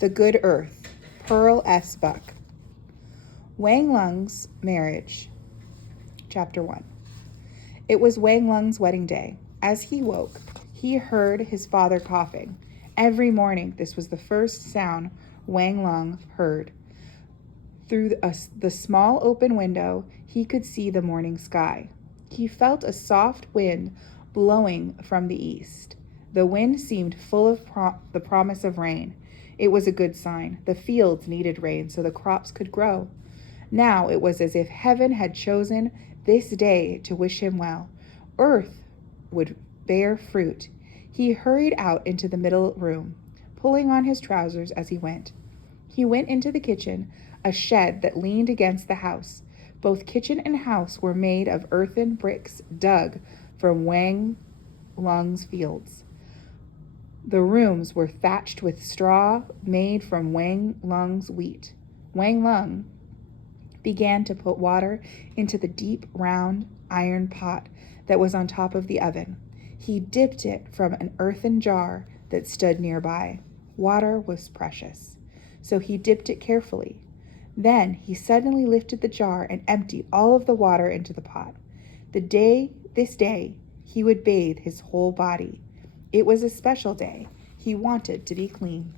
The Good Earth, Pearl S. Buck. Wang Lung's Marriage, Chapter 1. It was Wang Lung's wedding day. As he woke, he heard his father coughing. Every morning, this was the first sound Wang Lung heard. Through the small open window, he could see the morning sky. He felt a soft wind blowing from the east. The wind seemed full of the promise of rain. It was a good sign. The fields needed rain so the crops could grow. Now it was as if heaven had chosen this day to wish him well. Earth would bear fruit. He hurried out into the middle room, pulling on his trousers as he went. He went into the kitchen, a shed that leaned against the house. Both kitchen and house were made of earthen bricks dug from Wang Lung's fields. The rooms were thatched with straw made from Wang Lung's wheat. Wang Lung began to put water into the deep, round iron pot that was on top of the oven. He dipped it from an earthen jar that stood nearby. Water was precious, so he dipped it carefully. Then he suddenly lifted the jar and emptied all of the water into the pot. This day, he would bathe his whole body. It was a special day. He wanted to be clean.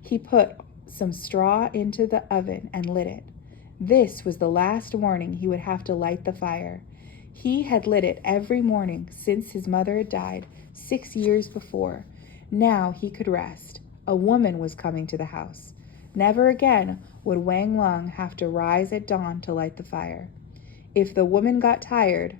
He put some straw into the oven and lit it. This was the last morning he would have to light the fire. He had lit it every morning since his mother had died 6 years before. Now he could rest. A woman was coming to the house. Never again would Wang Lung have to rise at dawn to light the fire. If the woman got tired,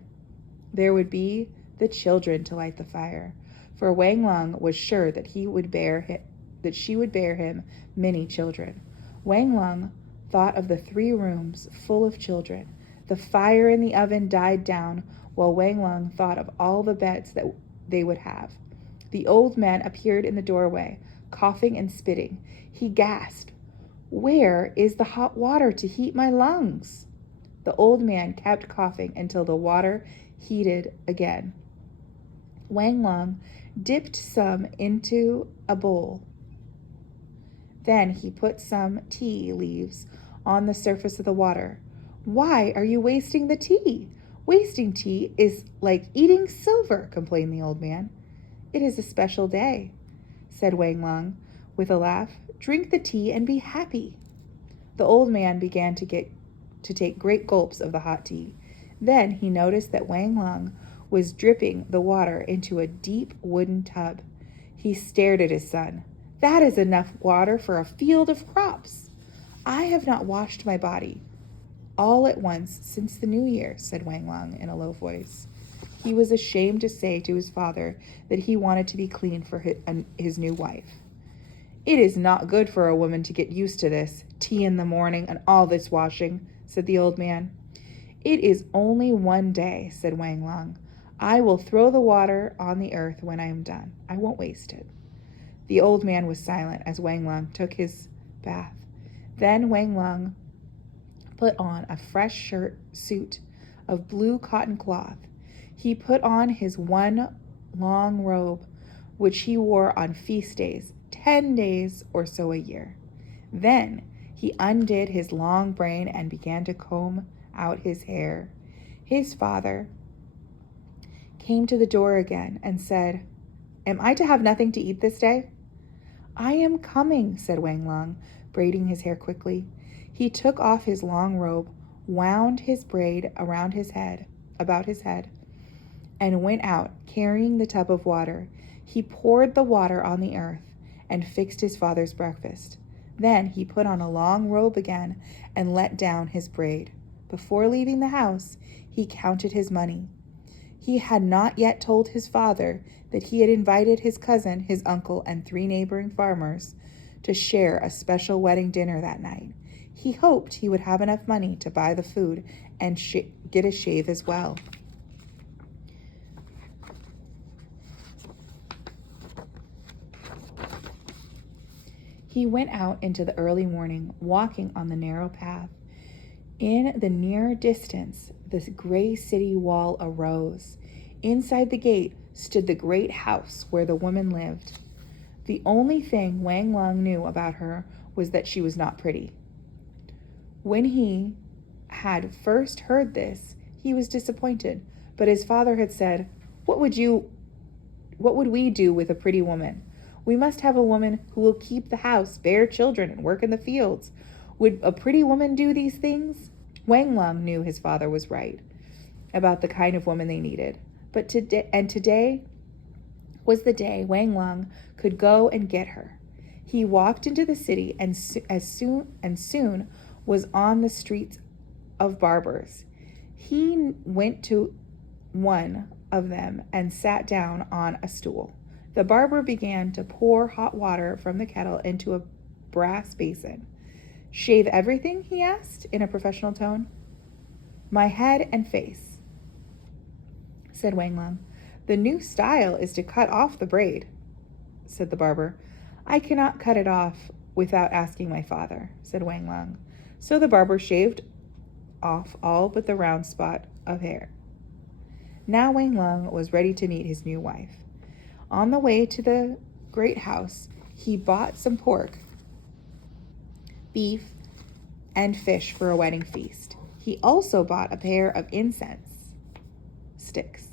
there would be the children to light the fire. For Wang Lung was sure that she would bear him many children. Wang Lung thought of the 3 rooms full of children. The fire in the oven died down while Wang Lung thought of all the beds that they would have. The old man appeared in the doorway, coughing and spitting. He gasped, "Where is the hot water to heat my lungs?" The old man kept coughing until the water heated again. Wang Lung dipped some into a bowl. Then he put some tea leaves on the surface of the water. "Why are you wasting the tea? Wasting tea is like eating silver," complained the old man. "It is a special day," said Wang Lung with a laugh. "Drink the tea and be happy." The old man began to take great gulps of the hot tea. Then he noticed that Wang Lung was dripping the water into a deep wooden tub. He stared at his son. "That is enough water for a field of crops. I have not washed my body all at once since the New Year," said Wang Lung in a low voice. He was ashamed to say to his father that he wanted to be clean for his new wife. "It is not good for a woman to get used to this, tea in the morning and all this washing," said the old man. "It is only one day," said Wang Lung. "I will throw the water on the earth when I am done. I won't waste it." The old man was silent as Wang Lung took his bath. Then Wang Lung put on a fresh suit of blue cotton cloth. He put on his one long robe, which he wore on feast days, 10 days or so a year. Then he undid his long braid and began to comb out his hair. His father came to the door again and said, "Am I to have nothing to eat this day?" "I am coming," said Wang Lung, braiding his hair quickly. He took off his long robe, wound his braid about his head, and went out, carrying the tub of water. He poured the water on the earth and fixed his father's breakfast. Then he put on a long robe again and let down his braid. Before leaving the house, he counted his money. He had not yet told his father that he had invited his cousin, his uncle, and 3 neighboring farmers to share a special wedding dinner that night. He hoped he would have enough money to buy the food and get a shave as well. He went out into the early morning, walking on the narrow path. In the near distance, the gray city wall arose. Inside the gate stood the great house where the woman lived. The only thing Wang Lung knew about her was that she was not pretty. When he had first heard this, he was disappointed, but his father had said, What would we do with a pretty woman? We must have a woman who will keep the house, bear children, and work in the fields. Would a pretty woman do these things? Wang Lung knew his father was right about the kind of woman they needed. But today was the day Wang Lung could go and get her. He walked into the city and soon was on the streets of barbers. He went to one of them and sat down on a stool. The barber began to pour hot water from the kettle into a brass basin. Shave everything? He asked in a professional tone. My head and face, said Wang Lung. The new style is to cut off the braid, said the barber. I cannot cut it off without asking my father, said Wang Lung. So the barber shaved off all but the round spot of hair. Now Wang Lung was ready to meet his new wife. On the way to the great house, he bought some pork, beef, and fish for a wedding feast. He also bought a pair of incense sticks.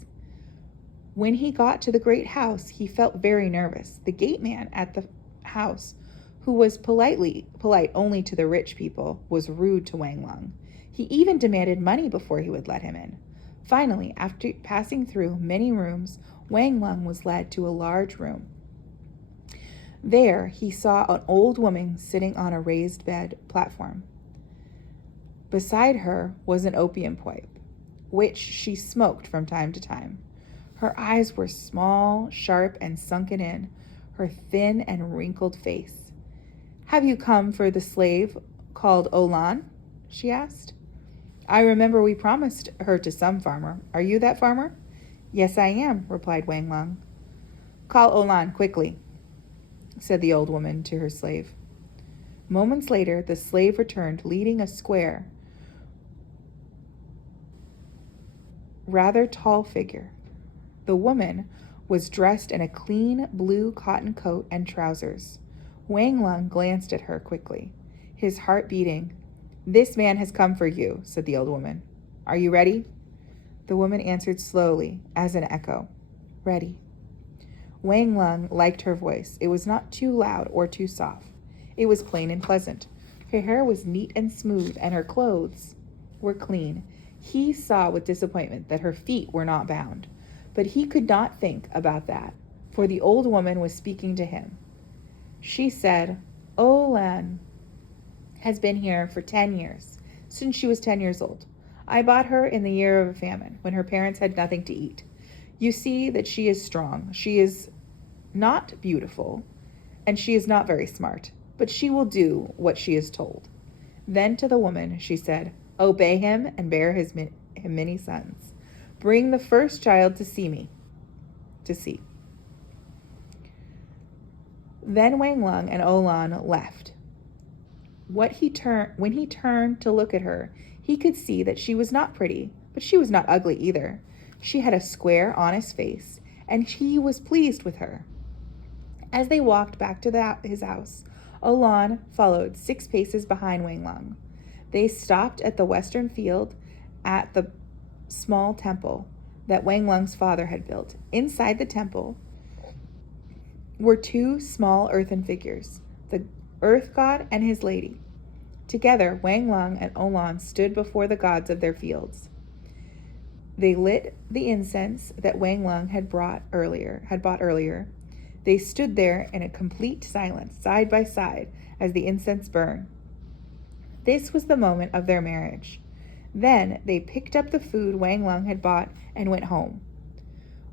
When he got to the great house, he felt very nervous. The gate man at the house, who was polite only to the rich people, was rude to Wang Lung. He even demanded money before he would let him in. Finally, after passing through many rooms, Wang Lung was led to a large room. There, he saw an old woman sitting on a raised bed platform. Beside her was an opium pipe, which she smoked from time to time. Her eyes were small, sharp, and sunken in her thin and wrinkled face. Have you come for the slave called Aloud? She asked. I remember we promised her to some farmer. Are you that farmer? Yes, I am, replied Wang Lung. Call Aloud quickly, said the old woman to her slave. Moments later, the slave returned, leading a square, rather tall figure. The woman was dressed in a clean blue cotton coat and trousers. Wang Lung glanced at her quickly, his heart beating. This man has come for you, said the old woman. Are you ready? The woman answered slowly, as an echo. Ready. Wang Lung liked her voice. It was not too loud or too soft. It was plain and pleasant. Her hair was neat and smooth, and her clothes were clean. He saw with disappointment that her feet were not bound, but he could not think about that, for the old woman was speaking to him. She said, Lan has been here for 10 years, since she was 10 years old. I bought her in the year of a famine, when her parents had nothing to eat. You see that she is strong. She is not beautiful, and she is not very smart, but she will do what she is told. Then to the woman she said, Obey him and bear him many sons. Bring the first child to see. Then Wang Lung and Olan left. When he turned to look at her, he could see that she was not pretty, but she was not ugly either. She had a square, honest face, and he was pleased with her. As they walked back to his house, Olan followed 6 paces behind Wang Lung. They stopped at the western field at the small temple that Wang Lung's father had built. Inside the temple were 2 small earthen figures, the earth god and his lady. Together, Wang Lung and Olan stood before the gods of their fields. They lit the incense that Wang Lung had bought earlier. They stood there in a complete silence, side by side, as the incense burned. This was the moment of their marriage. Then they picked up the food Wang Lung had bought and went home.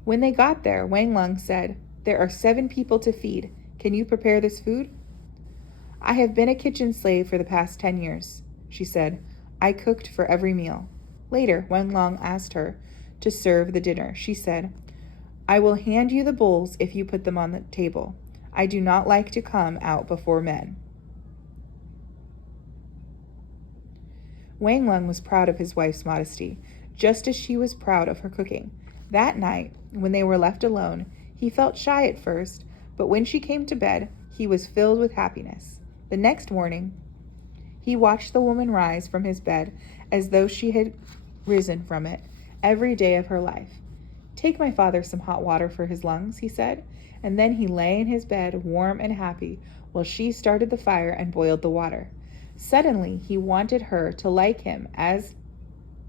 When they got there, Wang Lung said, There are 7 people to feed. Can you prepare this food? I have been a kitchen slave for the past 10 years, she said. I cooked for every meal. Later, Wang Lung asked her to serve the dinner. She said, I will hand you the bowls if you put them on the table. I do not like to come out before men. Wang Lung was proud of his wife's modesty, just as she was proud of her cooking. That night, when they were left alone, he felt shy at first, But when she came to bed, he was filled with happiness. The next morning, he watched the woman rise from his bed as though she had risen from it every day of her life. "Take my father some hot water for his lungs," he said, and then he lay in his bed warm and happy while she started the fire and boiled the water. Suddenly, he wanted her to like him as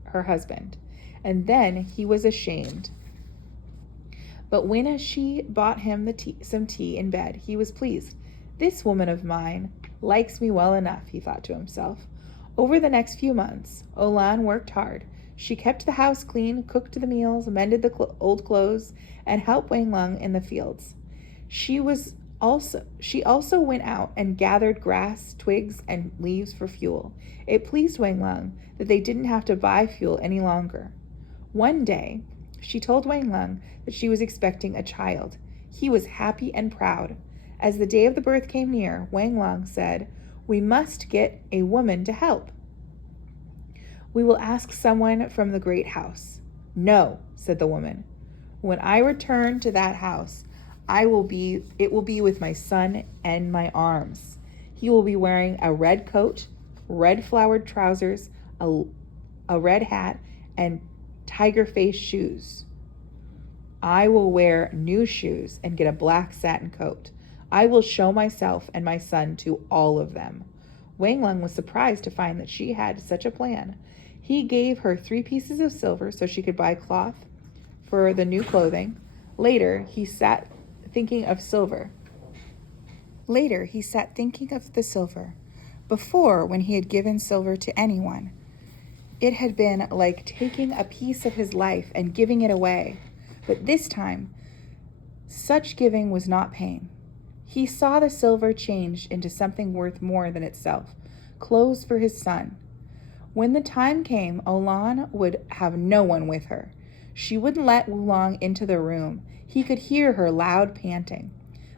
her husband, and then he was ashamed. But when she bought him some tea in bed, he was pleased. "This woman of mine likes me well enough," he thought to himself. Over the next few months, Olan worked hard. She kept the house clean, cooked the meals, mended the old clothes, and helped Wang Lung in the fields. She also went out and gathered grass, twigs, and leaves for fuel. It pleased Wang Lung that they didn't have to buy fuel any longer. One day, she told Wang Lung that she was expecting a child. He was happy and proud. As the day of the birth came near, Wang Lung said, "We must get a woman to help. We will ask someone from the great house." "No," said the woman. "When I return to that house, it will be with my son in my arms. He will be wearing a red coat, red flowered trousers, a red hat, and tiger-faced shoes. I will wear new shoes and get a black satin coat. I will show myself and my son to all of them." Wang Lung was surprised to find that she had such a plan. He gave her 3 pieces of silver so she could buy cloth for the new clothing. Later, he sat thinking of the silver. Before, when he had given silver to anyone, it had been like taking a piece of his life and giving it away. But this time, such giving was not pain. He saw the silver changed into something worth more than itself, clothes for his son. When the time came, Olan would have no one with her. She wouldn't let Wulong into the room. He could hear her loud panting,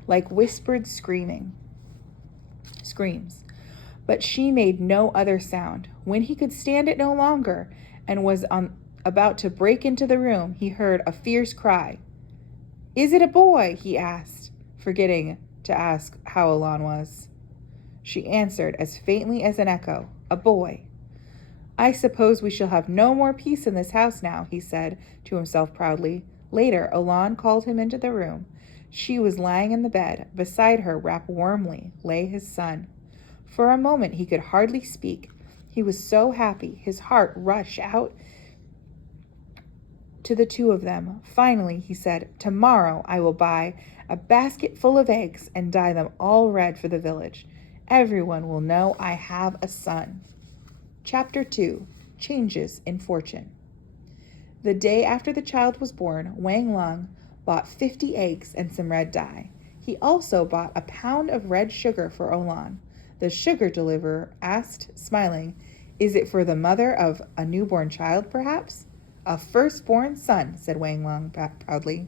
like whispered screams. But she made no other sound. When he could stand it no longer and was about to break into the room, he heard a fierce cry. "Is it a boy?" he asked, forgetting to ask how Olan was. She answered as faintly as an echo, "A boy." "I suppose we shall have no more peace in this house now," he said to himself proudly. Later, Olan called him into the room. She was lying in the bed. Beside her, wrapped warmly, lay his son. For a moment he could hardly speak. He was so happy. His heart rushed out to the 2 of them. Finally, he said, "Tomorrow I will buy a basket full of eggs and dye them all red for the village. Everyone will know I have a son." Chapter 2. Changes in Fortune. The day after the child was born, Wang Lung bought 50 eggs and some red dye. He also bought a pound of red sugar for Olan. The sugar deliverer asked, smiling, "Is it for the mother of a newborn child, perhaps?" "A firstborn son," said Wang Lung proudly.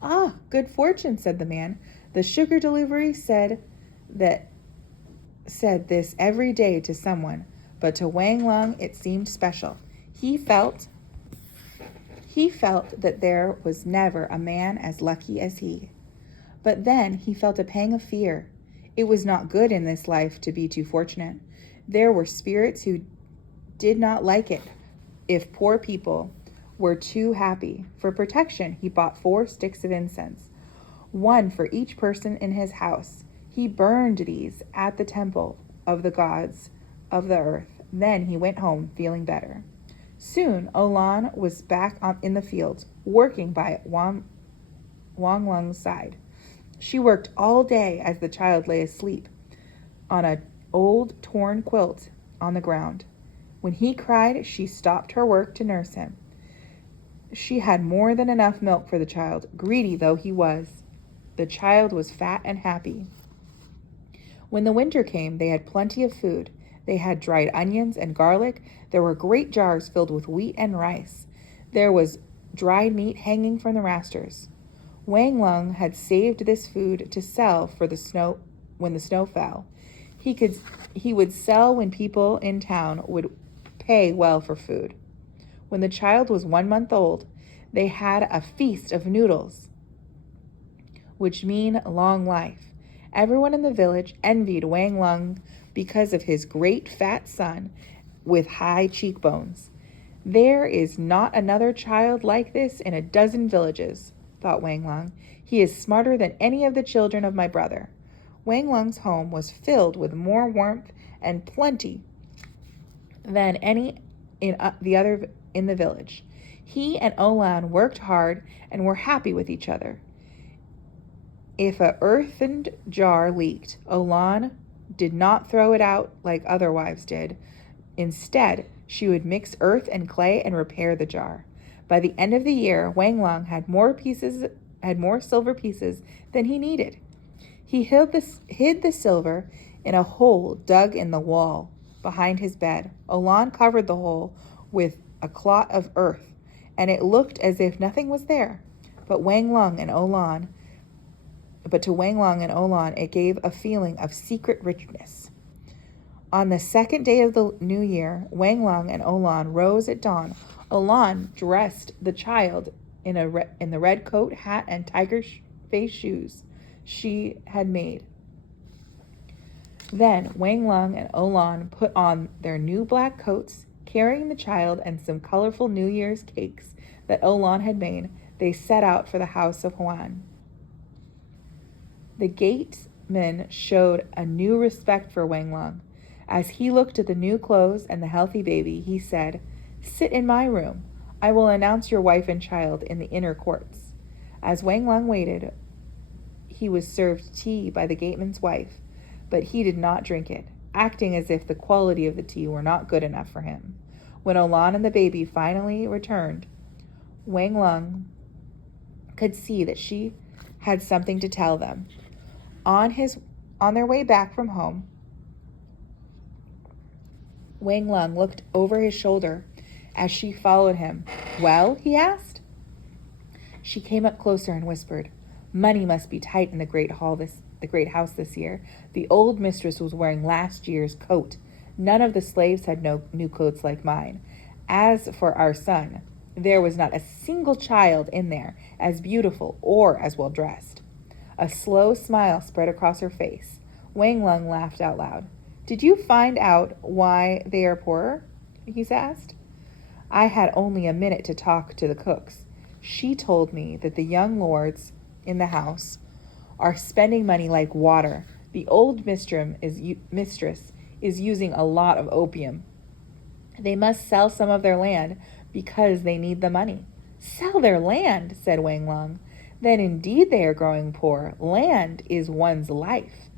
"Ah, good fortune," said the man. The sugar delivery said this every day to someone, but to Wang Lung it seemed special. He felt that there was never a man as lucky as he. But then he felt a pang of fear. It was not good in this life to be too fortunate. There were spirits who did not like it if poor people were too happy. For protection, he bought 4 sticks of incense, 1 for each person in his house. He burned these at the temple of the gods of the earth. Then he went home feeling better. Soon, Olan was back in the fields, working by Wang Lung's side. She worked all day as the child lay asleep on an old torn quilt on the ground. When he cried, she stopped her work to nurse him. She had more than enough milk for the child, greedy though he was. The child was fat and happy. When the winter came, they had plenty of food. They had dried onions and garlic. There were great jars filled with wheat and rice. There was dried meat hanging from the rafters. Wang Lung had saved this food to sell for the snow when the snow fell. He would sell when people in town would pay well for food. When the child was 1 month old, they had a feast of noodles. which mean long life. Everyone in the village envied Wang Lung because of his great fat son with high cheekbones. There is not another child like this in a dozen villages, thought Wang Lung. He is smarter than any of the children of my brother. Wang Lung's home was filled with more warmth and plenty than any in the village. He and Aloud worked hard and were happy with each other. If an earthen jar leaked, Aloud did not throw it out like other wives did. Instead, she would mix earth and clay and repair the jar. By the end of the year, Wang Lung had more silver pieces than he needed. He hid the silver in a hole dug in the wall behind his bed. Aloud covered the hole with a clot of earth, and it looked as if nothing was there. But to Wang Lung and Aloud, it gave a feeling of secret richness. On the second day of the new year, Wang Lung and Aloud rose at dawn. Aloud dressed the child in the red coat, hat, and tiger face shoes she had made. Then Wang Lung and Aloud put on their new black coats. Carrying the child and some colorful New Year's cakes that Aloud had made, they set out for the house of Huan. The gateman showed a new respect for Wang Lung. As he looked at the new clothes and the healthy baby, he said, "Sit in my room. I will announce your wife and child in the inner courts." As Wang Lung waited, he was served tea by the gateman's wife, but he did not drink it, acting as if the quality of the tea were not good enough for him. When Aloud and the baby finally returned, Wang Lung could see that she had something to tell them. On their way back from home, Wang Lung looked over his shoulder as she followed him. "Well?" he asked. She came up closer and whispered, "Money must be tight in the great house this year. The old mistress was wearing last year's coat. None of the slaves had no new coats like mine. As for our son, there was not a single child in there as beautiful or as well dressed." A slow smile spread across her face. Wang Lung laughed out loud. "Did you find out why they are poorer?" he asked. "I had only a minute to talk to the cooks. She told me that the young lords in the house are spending money like water. The old mistress is using a lot of opium. They must sell some of their land because they need the money." "Sell their land," said Wang Lung. "Then indeed they are growing poor. Land is one's life."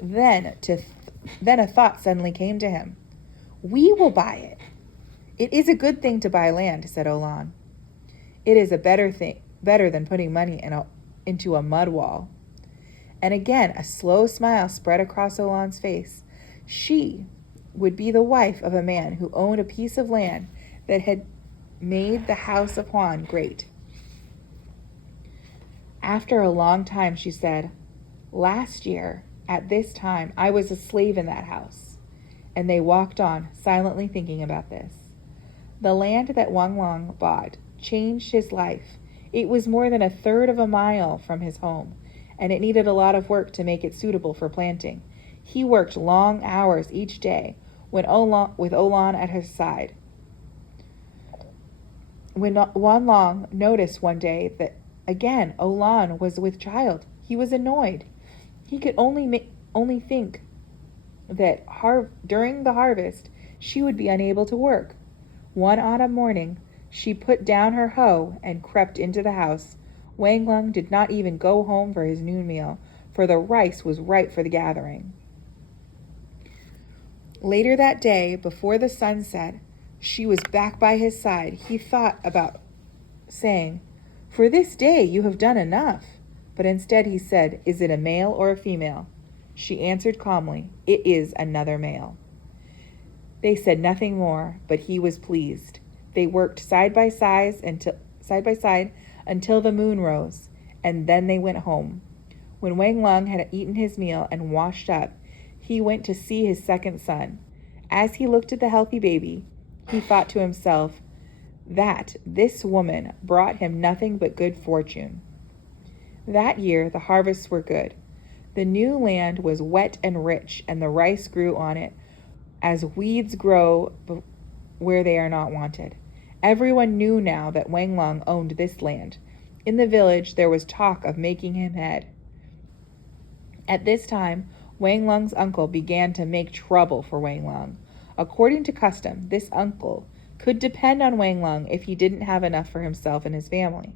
Then a thought suddenly came to him. "We will buy it." "It is a good thing to buy land," said Aloud. "It is better than putting money into a mud wall." And again a slow smile spread across Aloud's face. She would be the wife of a man who owned a piece of land that had made the house of Huan great. After a long time, she said, "Last year, at this time, I was a slave in that house." And they walked on, silently thinking about this. The land that Wang Lung bought changed his life. It was more than a third of a mile from his home, and it needed a lot of work to make it suitable for planting. He worked long hours each day with Aloud at his side. When Wang Lung noticed one day that again Aloud was with child, he was annoyed. He could only think that during the harvest she would be unable to work. One autumn morning, she put down her hoe and crept into the house. Wang Lung did not even go home for his noon meal, for the rice was ripe for the gathering. Later that day, before the sun set, she was back by his side. He thought about saying, "For this day you have done enough." But instead he said, "Is it a male or a female?" She answered calmly, "It is another male." They said nothing more, but he was pleased. They worked side by side until the moon rose, and then they went home. When Wang Lung had eaten his meal and washed up, he went to see his second son. As he looked at the healthy baby, he thought to himself that this woman brought him nothing but good fortune. That year the harvests were good. The new land was wet and rich, and the rice grew on it as weeds grow where they are not wanted. Everyone knew now that Wang Lung owned this land. In the village there was talk of making him head. At this time, Wang Lung's uncle began to make trouble for Wang Lung. According to custom, this uncle could depend on Wang Lung if he didn't have enough for himself and his family.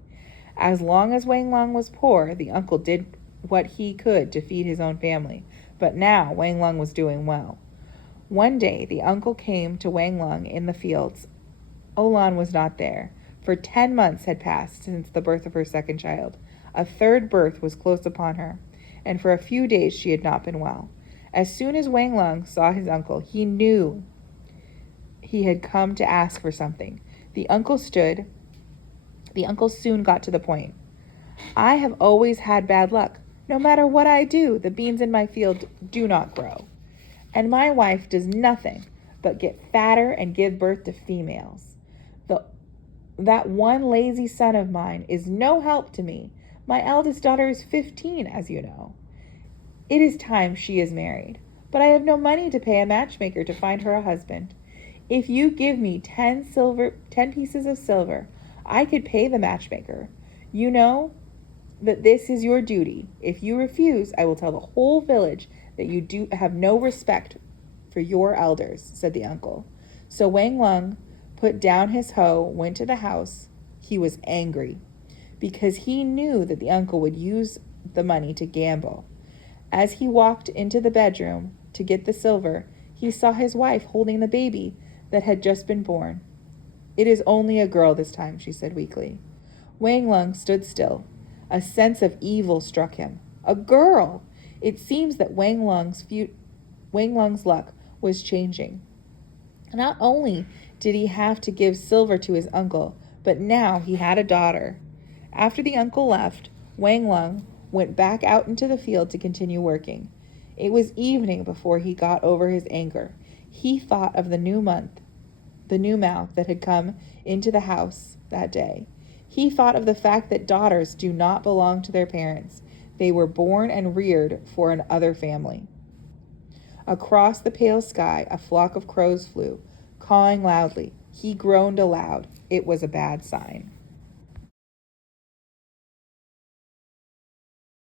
As long as Wang Lung was poor, the uncle did what he could to feed his own family. But now Wang Lung was doing well. One day, the uncle came to Wang Lung in the fields. Olan was not there, for 10 months had passed since the birth of her second child. A third birth was close upon her, and for a few days she had not been well. As soon as Wang Lung saw his uncle, he knew he had come to ask for something. The uncle soon got to the point. I have always had bad luck. No matter what I do, the beans in my field do not grow. And my wife does nothing but get fatter and give birth to females. That one lazy son of mine is no help to me. My eldest daughter is 15, as you know. It is time she is married, but I have no money to pay a matchmaker to find her a husband. If you give me 10 pieces of silver, I could pay the matchmaker. You know that this is your duty. If you refuse, I will tell the whole village that you do have no respect for your elders, said the uncle. So Wang Lung put down his hoe, went to the house. He was angry because he knew that the uncle would use the money to gamble. As he walked into the bedroom to get the silver, he saw his wife holding the baby that had just been born. It is only a girl this time, she said weakly. Wang Lung stood still. A sense of evil struck him. A girl! It seems that Wang Lung's luck was changing. Not only did he have to give silver to his uncle, but now he had a daughter. After the uncle left, Wang Lung went back out into the field to continue working. It was evening before he got over his anger. He thought of the new mouth that had come into the house that day. He thought of the fact that daughters do not belong to their parents. They were born and reared for another family. Across the pale sky, a flock of crows flew, cawing loudly. He groaned aloud. It was a bad sign.